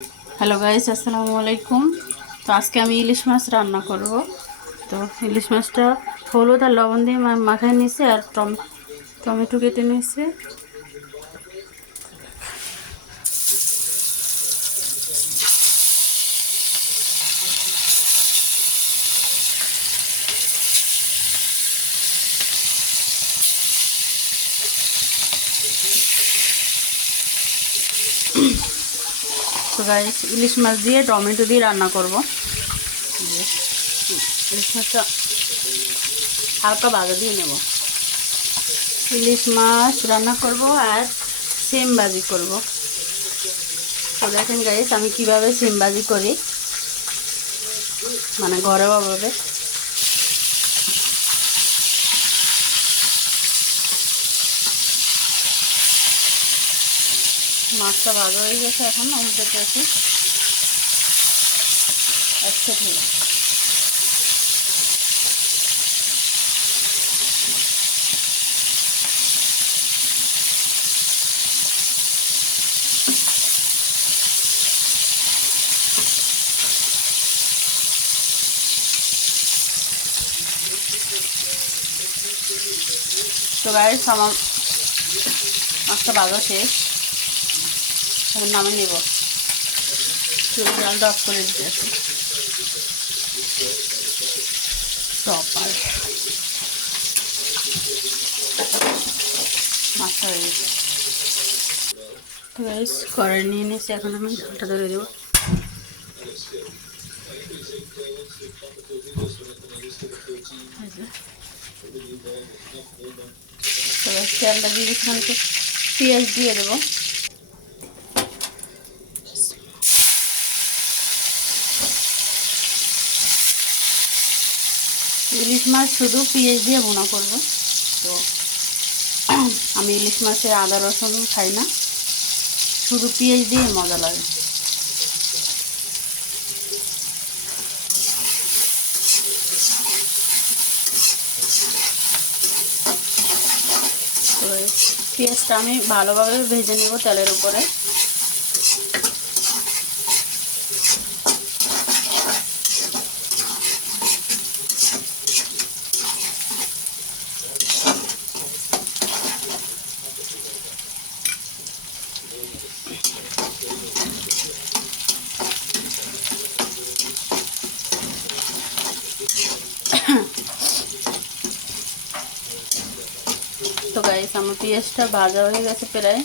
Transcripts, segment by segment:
Hello guys, আসসালামু আলাইকুম। তো আজকে আমি ইলিশ মাছ রান্না করব। তো ইলিশ মাছটা হলুদ আর লবণ দিয়ে মাখায় নিয়েছি, আর টমেটো কেটে নিয়েছি। তো গাইস, ইলিশ মাছ দিয়ে টমেটো দিয়ে রান্না করব। ইলিশ মাছটা হালকা ভাজা দিয়ে নেব। ইলিশ মাছ রান্না করব আর সিম ভাজি করব। তো দেখেন গাইস, আমি কিভাবে সিম ভাজি করি, মানে ঘরোয়াভাবে। মাছটা ভাজা হয়ে গেছে, এখন উল্টাতে আছি একসাথে। তো গাইস, আমার মাছটা ভাজা শেষ, এখন নামে নেব। জালটা অফ করে দিতে আছে। টপার মাছটা হয়ে গেছে। তো গাইস, কড়াই নিয়ে নিয়েছি, এখন আমি ঝালটা ধরে দেবো। তো তেলটা দিয়ে দিচ্ছি, আমি পেঁয়াজ দিয়ে দেবো। ইলিশ মাছ শুধু পেঁয়াজ দিয়ে ভুনা করবো। তো আমি ইলিশ মাছে আদা রসুন খাই না, শুধু পেঁয়াজ দিয়ে মজা লাগে। তো পেঁয়াজটা আমি ভালোভাবে ভেজে নেব তেলের উপরে। তো গাইস, আমার পেঁয়াজটা ভাজা হয়ে গেছে প্রায়।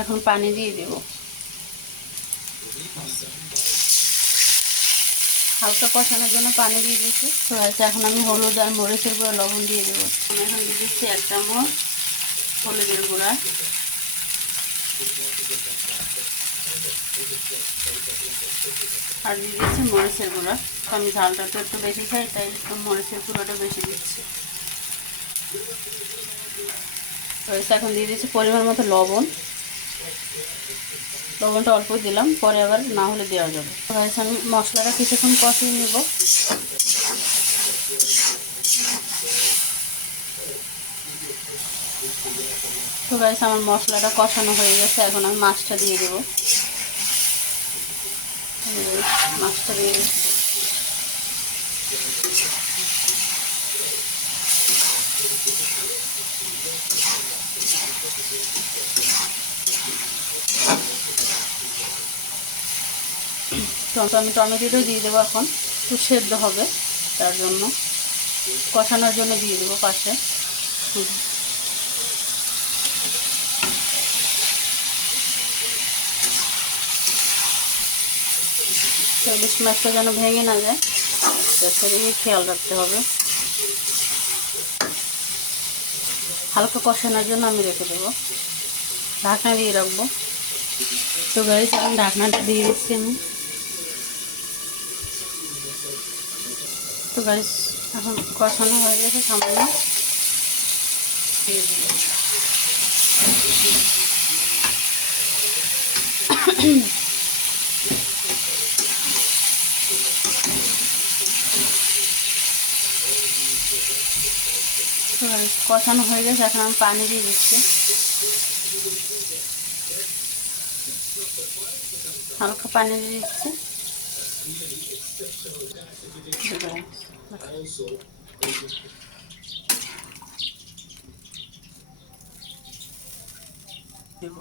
এখন পানি দিয়ে দেব, হালকা কষানোর জন্য পানি দিয়ে দিচ্ছি। তো গাইস, এখন আমি হলুদ আর মরিচের গুঁড়া লবণ দিয়ে দেবো। আমি এখন দিয়ে দিচ্ছি 1 চামচ হলুদের গুঁড়া, আর দিয়ে দিচ্ছি মরিচের গুঁড়া। তো আমি ঝালটা তো একটু বেশি খাই, তাই একটু মরিচের গুঁড়োটা বেশি দিচ্ছি। তো এখন দিয়ে দিচ্ছি পরিমাণ মতো লবণ। লবণটা অল্প দিলাম, পরে আবার না হলে দেওয়া যাবে। তো গাইস, আমি মশলাটা কিছুক্ষণ কষিয়ে নেব। তো গাইস, আমার মশলাটা কষানো হয়ে গেছে, এখন আমি মাছটা দিয়ে দেবো। মাছটা দিয়ে দিচ্ছি। তো আমি টমেটোটাও দিয়ে দেবো, এখন একটু সেদ্ধ হবে, তার জন্য কষানোর জন্য দিয়ে দেবো পাশে। তো ইলিশ মাছটা যেন ভেঙে না যায়, সেদিকে খেয়াল রাখতে হবে। হালকা কষানোর জন্য আমি রেখে দেবো, ঢাকনা দিয়ে রাখবো। তো গাইস, আমি ঢাকনাটা দিয়ে দিচ্ছি আমি। তো গাইস, এখন কষানো হয়ে গেছে সামান্য। কষানো হয়ে গেছে, এখন আমি পানি দিয়ে দিচ্ছি, হালকা পানি দিয়ে দিচ্ছি। দেব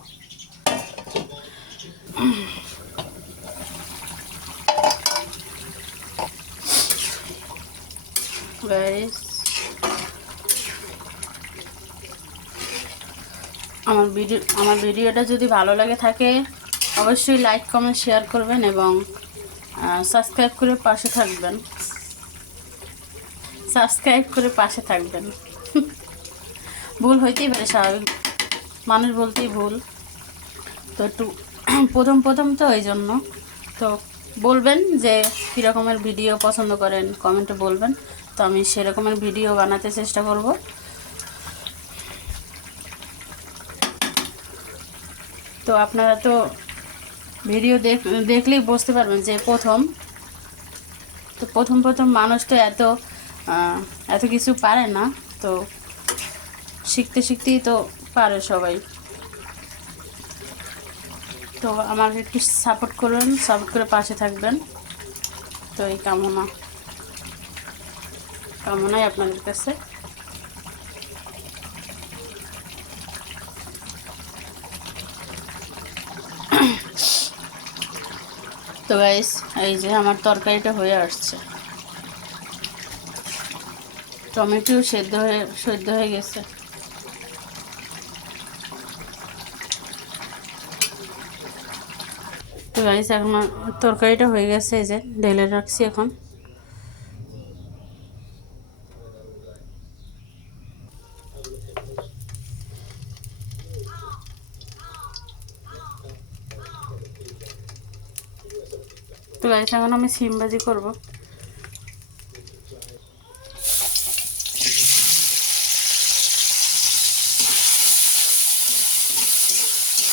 গাইস, আমার ভিডিওটা যদি ভালো লাগে থাকে অবশ্যই লাইক কমেন্ট শেয়ার করবেন এবং সাবস্ক্রাইব করে পাশে থাকবেন, ভুল হইতেই পারে, স্বাভাবিক, মানুষ বলতেই ভুল। তো একটু প্রথম তো এই জন্য তো বলবেন যে কী রকমের ভিডিও পছন্দ করেন, কমেন্টে বলবেন, তো আমি সেরকমের ভিডিও বানাতে চেষ্টা করব। তো আপনারা তো ভিডিও দেখলেই বুঝতে পারবেন যে প্রথম মানুষ তো এত কিছু পারে না, তো শিখতেই তো পারে সবাই। তো আমাকে একটু সাপোর্ট করবেন, সাপোর্ট করে পাশে থাকবেন, তো এই কামনাই আপনাদের কাছে। তো গাইস, এই যে আমার তরকারিটা হয়ে আসছে, টমেটো সেদ্ধ হয়ে গেছে। তো গাইস, এখন তরকারিটা হয়ে গেছে, এই যে ঢেলে রাখছি এখন। তো গাইস, এখন আমি সিম ভাজি করবো।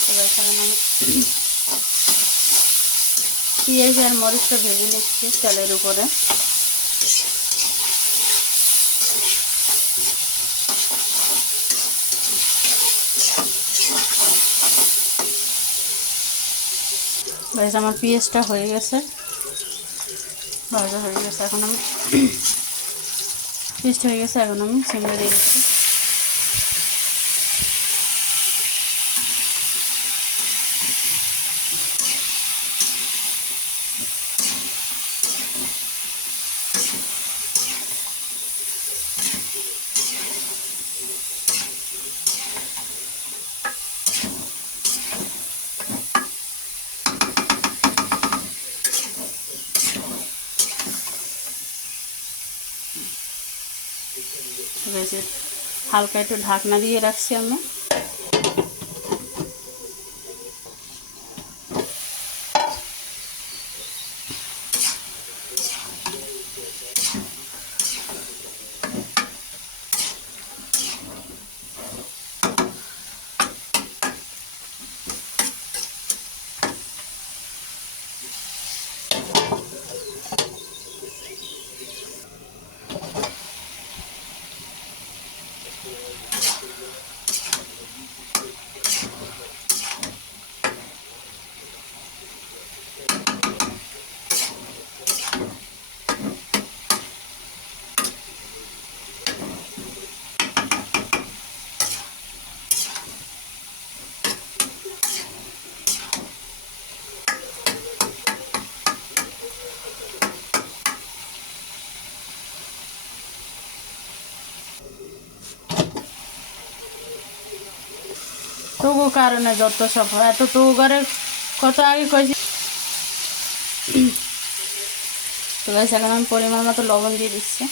তো গাইস, এখন আমি পেঁয়াজ আর মরিচটা ভেজে নিচ্ছি তেলের উপরে। গাইস, আমার পেঁয়াজটা হয়ে গেছে, ভাজা হয়ে গেছে, এখন আমি পেস্ট হয়ে গেছে, এখন আমি সিমে দিয়ে দিচ্ছি। হালকা একটু ঢাকনা দিয়ে রাখছি আমি। তবু কারণে যত সব এত তো ঘরে কত আগে কয়েছি। তো গাইস, এখন আমি পরিমাণ মতো লবণ দিয়ে দিচ্ছি।